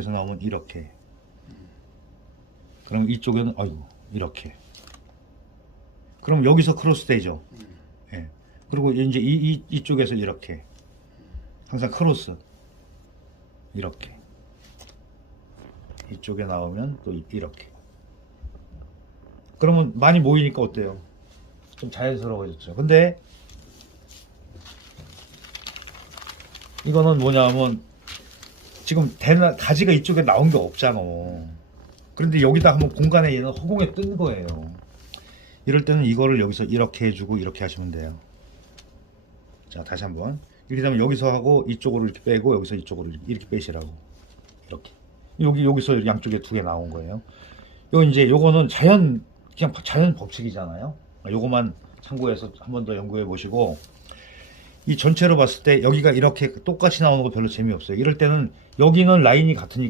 그래서 나오면 이렇게. 그럼 이쪽에는 아이고 이렇게. 그럼 여기서 크로스 되죠. 예. 그리고 이제 이, 이 이쪽에서 이렇게. 항상 크로스. 이렇게. 이쪽에 나오면 또 이- 이렇게. 그러면 많이 모이니까 어때요? 좀 자연스러워졌죠. 근데 이거는 뭐냐면 지금 대나 가지가 이쪽에 나온 게 없잖아. 그런데 여기다 한번 공간에 얘는 허공에 뜬 거예요. 이럴 때는 이거를 여기서 이렇게 해주고 이렇게 하시면 돼요. 자 다시 한번 이렇게 되면 여기서 하고 이쪽으로 이렇게 빼고 여기서 이쪽으로 이렇게, 빼시라고 이렇게 여기 여기서 양쪽에 두 개 나온 거예요. 요 이제 요거는 자연 그냥 자연 법칙이잖아요. 요거만 참고해서 한 번 더 연구해 보시고 이 전체로 봤을 때 여기가 이렇게 똑같이 나오는 거 별로 재미없어요. 이럴 때는 여기는 라인이 같으니까